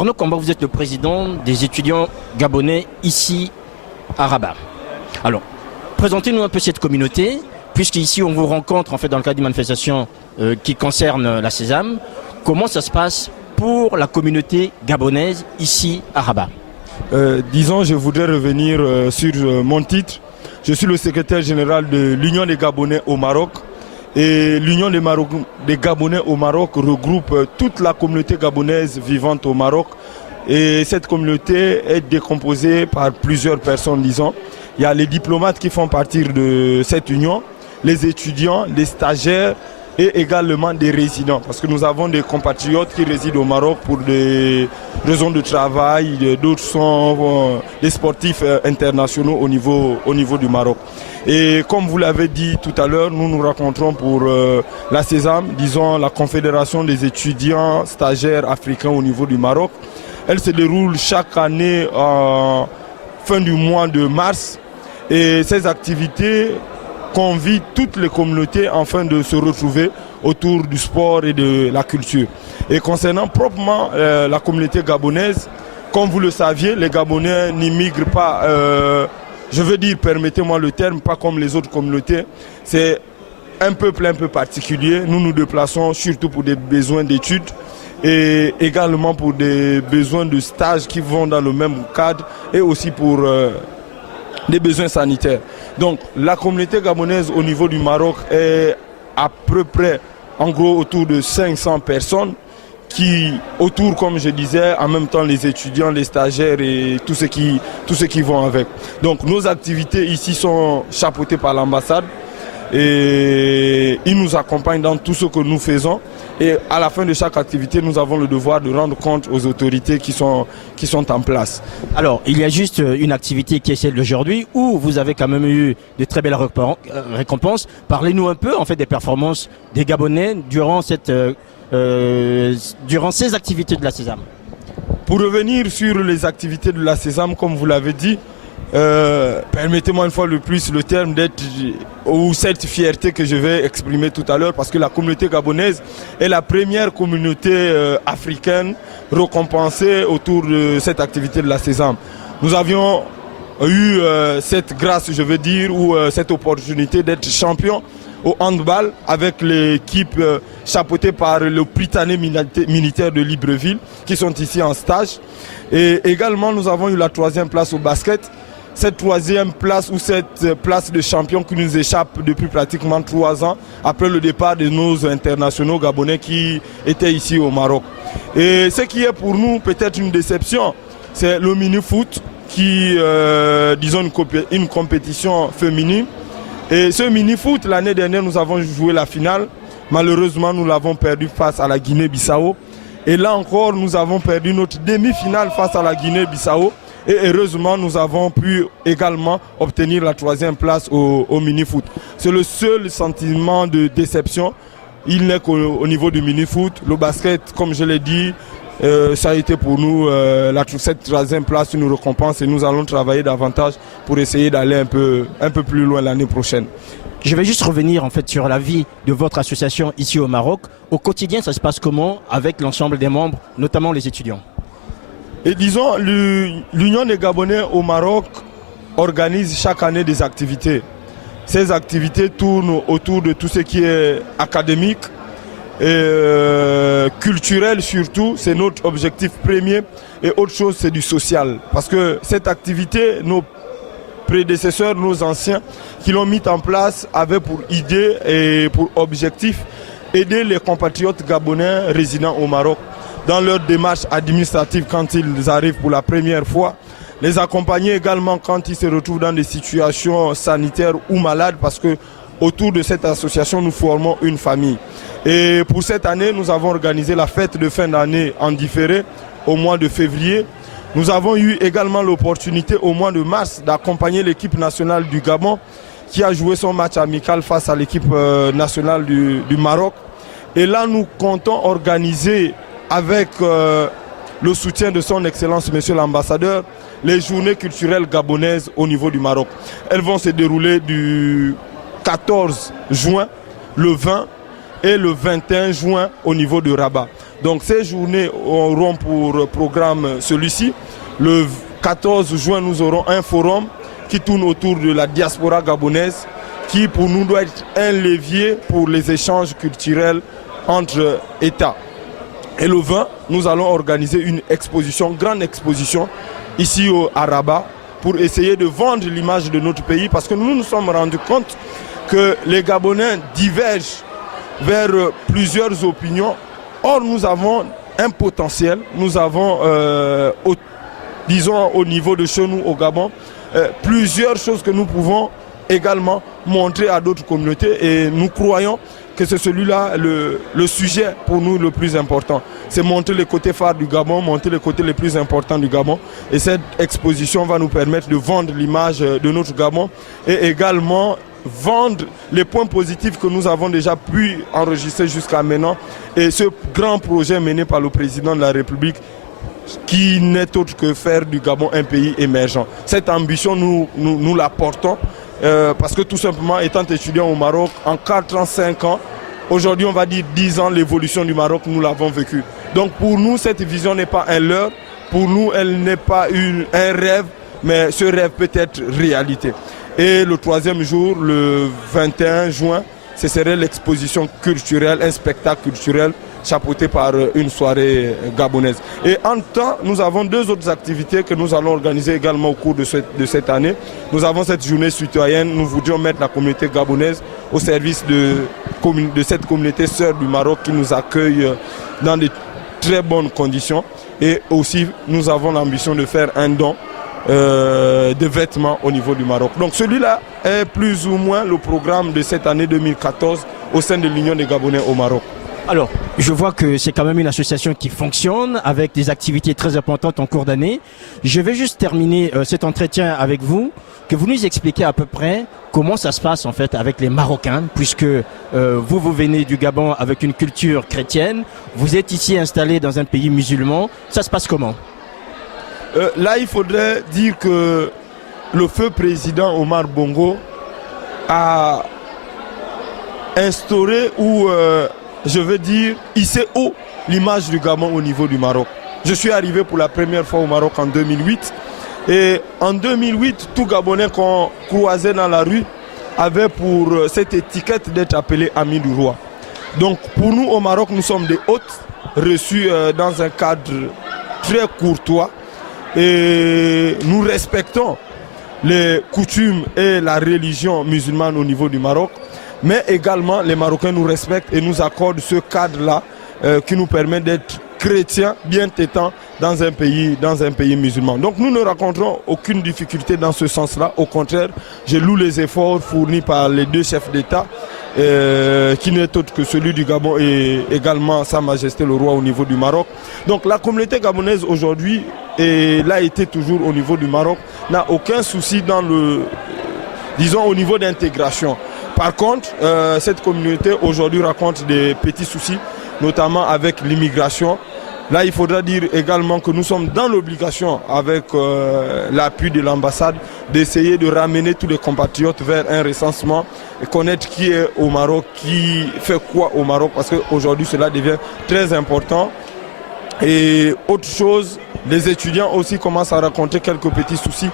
Arnaud Kamba, vous êtes le président des étudiants gabonais ici à Rabat. Alors, présentez-nous un peu cette communauté, puisqu'ici on vous rencontre en fait dans le cadre d'une manifestation qui concerne la Sésame. Comment ça se passe pour la communauté gabonaise ici à Rabat? Disons, je voudrais revenir sur mon titre. Je suis le secrétaire général de l'Union des Gabonais au Maroc. Et l'Union des Gabonais au Maroc regroupe toute la communauté gabonaise vivante au Maroc. Et cette communauté est décomposée par plusieurs personnes, disons. Il y a les diplomates qui font partie de cette union, les étudiants, les stagiaires et également des résidents. Parce que nous avons des compatriotes qui résident au Maroc pour des raisons de travail, d'autres sont des sportifs internationaux au niveau du Maroc. Et comme vous l'avez dit tout à l'heure, nous nous rencontrons pour la Sésame, disons la Confédération des étudiants stagiaires africains au niveau du Maroc. Elle se déroule chaque année en fin du mois de mars et ces activités convient toutes les communautés afin de se retrouver autour du sport et de la culture. Et concernant proprement la communauté gabonaise, comme vous le saviez, les Gabonais n'immigrent pas, je veux dire, permettez-moi le terme, pas comme les autres communautés. C'est un peuple un peu particulier. Nous nous déplaçons surtout pour des besoins d'études et également pour des besoins de stage qui vont dans le même cadre et aussi pour des besoins sanitaires. Donc la communauté gabonaise au niveau du Maroc est à peu près en gros autour de 500 personnes qui autour, comme je disais, en même temps les étudiants, les stagiaires et tous ceux qui vont avec. Donc nos activités ici sont chapeautées par l'ambassade et ils nous accompagnent dans tout ce que nous faisons. Et à la fin de chaque activité, nous avons le devoir de rendre compte aux autorités qui sont en place. Alors, il y a juste une activité qui est celle d'aujourd'hui où vous avez quand même eu de très belles récompenses. Parlez-nous un peu en fait des performances des Gabonais durant ces activités de la Sésame. Pour revenir sur les activités de la Sésame, comme vous l'avez dit, permettez-moi une fois de plus le terme d'être, ou cette fierté que je vais exprimer tout à l'heure, parce que la communauté gabonaise est la première communauté africaine récompensée autour de cette activité de la Sésame. Nous avions eu cette grâce, je veux dire, ou cette opportunité d'être champion au handball avec l'équipe chapeautée par le Prytanée militaire de Libreville qui sont ici en stage. Et également nous avons eu la 3e place au basket. Cette 3e place ou cette place de champion qui nous échappe depuis pratiquement 3 ans après le départ de nos internationaux gabonais qui étaient ici au Maroc. Et ce qui est pour nous peut-être une déception, c'est le mini-foot qui, disons, une compétition féminine. Et ce mini-foot, l'année dernière, nous avons joué la finale. Malheureusement, nous l'avons perdu face à la Guinée-Bissau. Et là encore, nous avons perdu notre demi-finale face à la Guinée-Bissau. Et heureusement, nous avons pu également obtenir la 3e place au mini-foot. C'est le seul sentiment de déception. Il n'est qu'au niveau du mini-foot. Le basket, comme je l'ai dit, ça a été pour nous cette 3e place une récompense et nous allons travailler davantage pour essayer d'aller un peu plus loin l'année prochaine. Je vais juste revenir en fait sur la vie de votre association ici au Maroc. Au quotidien, ça se passe comment avec l'ensemble des membres, notamment les étudiants? Et disons, l'Union des Gabonais au Maroc organise chaque année des activités. Ces activités tournent autour de tout ce qui est académique et culturel surtout. C'est notre objectif premier. Et autre chose, c'est du social. Parce que cette activité, nos prédécesseurs, nos anciens, qui l'ont mis en place, avaient pour idée et pour objectif aider les compatriotes gabonais résidant au Maroc dans leur démarche administrative quand ils arrivent pour la première fois, les accompagner également quand ils se retrouvent dans des situations sanitaires ou malades, parce que autour de cette association, nous formons une famille. Et pour cette année, nous avons organisé la fête de fin d'année en différé au mois de février. Nous avons eu également l'opportunité au mois de mars d'accompagner l'équipe nationale du Gabon qui a joué son match amical face à l'équipe nationale du Maroc. Et là, nous comptons organiser avec le soutien de son Excellence, Monsieur l'Ambassadeur, les journées culturelles gabonaises au niveau du Maroc. Elles vont se dérouler du 14 juin, le 20, et le 21 juin au niveau de Rabat. Donc ces journées auront pour programme celui-ci. Le 14 juin, nous aurons un forum qui tourne autour de la diaspora gabonaise, qui pour nous doit être un levier pour les échanges culturels entre États. Et le 20, nous allons organiser une exposition, grande exposition, ici à Rabat, pour essayer de vendre l'image de notre pays, parce que nous nous sommes rendus compte que les Gabonais divergent vers plusieurs opinions. Or, nous avons un potentiel, nous avons, disons au niveau de chez nous, au Gabon, plusieurs choses que nous pouvons également montrer à d'autres communautés, et nous croyons que c'est celui-là le sujet pour nous le plus important. C'est montrer les côtés phares du Gabon, montrer les côtés les plus importants du Gabon, et cette exposition va nous permettre de vendre l'image de notre Gabon et également vendre les points positifs que nous avons déjà pu enregistrer jusqu'à maintenant, et ce grand projet mené par le président de la République, qui n'est autre que faire du Gabon un pays émergent. Cette ambition, nous la portons parce que tout simplement, étant étudiant au Maroc, en 4 ans, 5 ans, aujourd'hui on va dire 10 ans, l'évolution du Maroc, nous l'avons vécue. Donc pour nous, cette vision n'est pas un leurre, pour nous, elle n'est pas un rêve, mais ce rêve peut être réalité. Et le 3e jour, le 21 juin, ce serait l'exposition culturelle, un spectacle culturel chapeauté par une soirée gabonaise. Et en temps, nous avons 2 autres activités que nous allons organiser également au cours de cette année. Nous avons cette journée citoyenne. Nous voudrions mettre la communauté gabonaise au service de cette communauté sœur du Maroc qui nous accueille dans de très bonnes conditions. Et aussi, nous avons l'ambition de faire un don de vêtements au niveau du Maroc. Donc celui-là est plus ou moins le programme de cette année 2014 au sein de l'Union des Gabonais au Maroc. Alors, je vois que c'est quand même une association qui fonctionne avec des activités très importantes en cours d'année. Je vais juste terminer cet entretien avec vous, que vous nous expliquez à peu près comment ça se passe en fait avec les Marocains, puisque vous venez du Gabon avec une culture chrétienne, vous êtes ici installé dans un pays musulman. Ça se passe comment? Là, il faudrait dire que le feu président Omar Bongo a instauré ou je veux dire, hissé haut l'image du Gabon au niveau du Maroc. Je suis arrivé pour la première fois au Maroc en 2008. Et en 2008, tout Gabonais qu'on croisait dans la rue avait pour cette étiquette d'être appelé ami du roi. Donc pour nous au Maroc, nous sommes des hôtes reçus dans un cadre très courtois. Et nous respectons les coutumes et la religion musulmane au niveau du Maroc. Mais également, les Marocains nous respectent et nous accordent ce cadre-là qui nous permet d'être chrétiens, bien étant dans un pays musulman. Donc nous ne rencontrons aucune difficulté dans ce sens-là. Au contraire, je loue les efforts fournis par les 2 chefs d'État, qui n'est autre que celui du Gabon et également Sa Majesté le Roi au niveau du Maroc. Donc la communauté gabonaise aujourd'hui, et l'a été toujours au niveau du Maroc, n'a aucun souci dans au niveau d'intégration. Par contre, cette communauté aujourd'hui rencontre des petits soucis, notamment avec l'immigration. Là, il faudra dire également que nous sommes dans l'obligation, avec l'appui de l'ambassade, d'essayer de ramener tous les compatriotes vers un recensement et connaître qui est au Maroc, qui fait quoi au Maroc, parce qu'aujourd'hui, cela devient très important. Et autre chose, les étudiants aussi commencent à rencontrer quelques petits soucis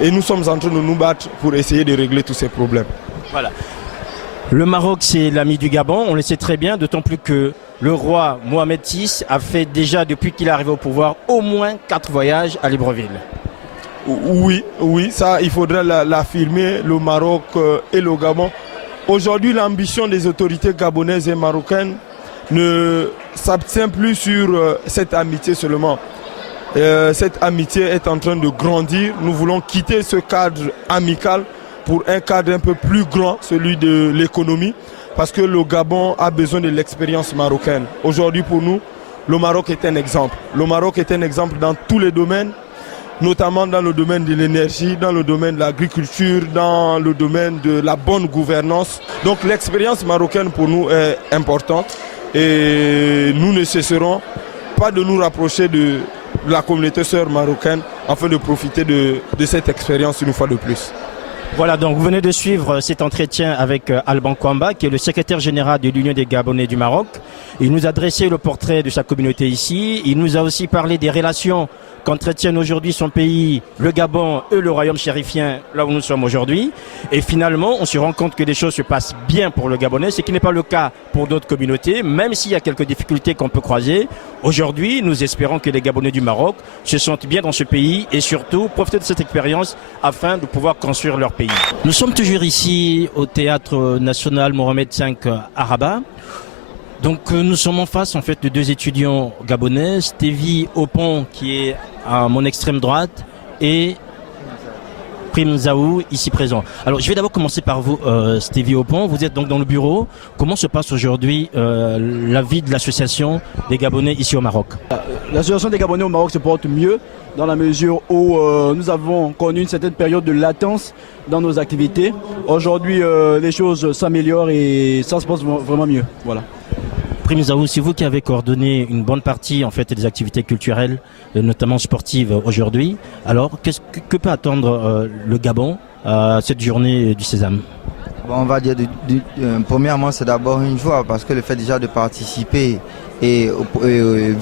et nous sommes en train de nous battre pour essayer de régler tous ces problèmes. Voilà. Le Maroc, c'est l'ami du Gabon, on le sait très bien, d'autant plus que le roi Mohamed VI a fait déjà, depuis qu'il est arrivé au pouvoir, au moins 4 voyages à Libreville. Oui, ça, il faudrait l'affirmer, le Maroc et le Gabon. Aujourd'hui, l'ambition des autorités gabonaises et marocaines ne s'abstient plus sur cette amitié seulement. Cette amitié est en train de grandir. Nous voulons quitter ce cadre amical pour un cadre un peu plus grand, celui de l'économie, parce que le Gabon a besoin de l'expérience marocaine. Aujourd'hui, pour nous, le Maroc est un exemple. Le Maroc est un exemple dans tous les domaines, notamment dans le domaine de l'énergie, dans le domaine de l'agriculture, dans le domaine de la bonne gouvernance. Donc l'expérience marocaine pour nous est importante et nous ne cesserons pas de nous rapprocher de la communauté sœur marocaine afin de profiter de cette expérience une fois de plus. Voilà, donc vous venez de suivre cet entretien avec Alban Kwamba, qui est le secrétaire général de l'Union des Gabonais du Maroc. Il nous a dressé le portrait de sa communauté ici. Il nous a aussi parlé des relations qu'entretiennent aujourd'hui son pays, le Gabon et le royaume chérifien, là où nous sommes aujourd'hui. Et finalement, on se rend compte que les choses se passent bien pour le Gabonais, ce qui n'est pas le cas pour d'autres communautés, même s'il y a quelques difficultés qu'on peut croiser. Aujourd'hui, nous espérons que les Gabonais du Maroc se sentent bien dans ce pays et surtout profiter de cette expérience afin de pouvoir construire leur pays. Nous sommes toujours ici au Théâtre National Mohamed V à Rabat. Donc nous sommes en face en fait de deux étudiants gabonais, Stevie Opon qui est à mon extrême droite et Prime Zaou ici présent. Alors je vais d'abord commencer par vous Stevie Opon, vous êtes donc dans le bureau. Comment se passe aujourd'hui la vie de l'association des Gabonais ici au Maroc? L'association des Gabonais au Maroc se porte mieux dans la mesure où nous avons connu une certaine période de latence dans nos activités. Aujourd'hui les choses s'améliorent et ça se passe vraiment mieux. Voilà. Prime Zaou, c'est vous qui avez coordonné une bonne partie en fait des activités culturelles, notamment sportives aujourd'hui. Alors, que peut attendre le Gabon à cette journée du Sésame? Bon, on va dire, premièrement, c'est d'abord une joie parce que le fait déjà de participer et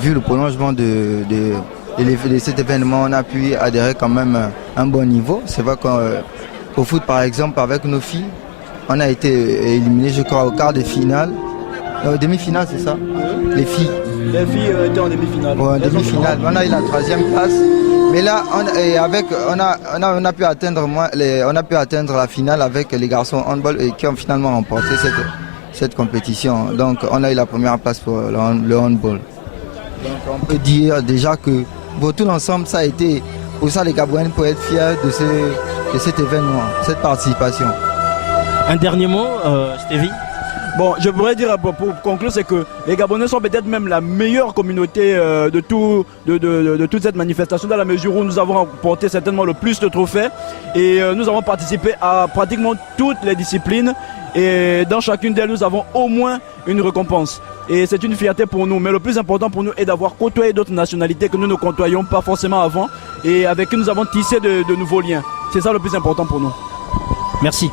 vu le prolongement de cet événement, on a pu adhérer quand même à un bon niveau. C'est vrai qu'au foot, par exemple, avec nos filles, on a été éliminés, je crois, au quart de finale. Demi-finale, c'est ça? Les filles. Les filles étaient en demi-finale. Ouais, en demi-finale. On a eu la 3e place. Mais là, on a pu atteindre la finale avec les garçons handball et qui ont finalement remporté cette compétition. Donc, on a eu la première place pour le handball. Donc, on peut dire déjà que pour tout l'ensemble, ça a été pour ça les Gabonais peuvent être fiers de cet événement, cette participation. Un dernier mot, Stevie? Bon, je pourrais dire pour conclure, c'est que les Gabonais sont peut-être même la meilleure communauté de toute cette manifestation dans la mesure où nous avons remporté certainement le plus de trophées et nous avons participé à pratiquement toutes les disciplines et dans chacune d'elles nous avons au moins une récompense. Et c'est une fierté pour nous, mais le plus important pour nous est d'avoir côtoyé d'autres nationalités que nous ne côtoyions pas forcément avant et avec qui nous avons tissé de nouveaux liens. C'est ça le plus important pour nous. Merci.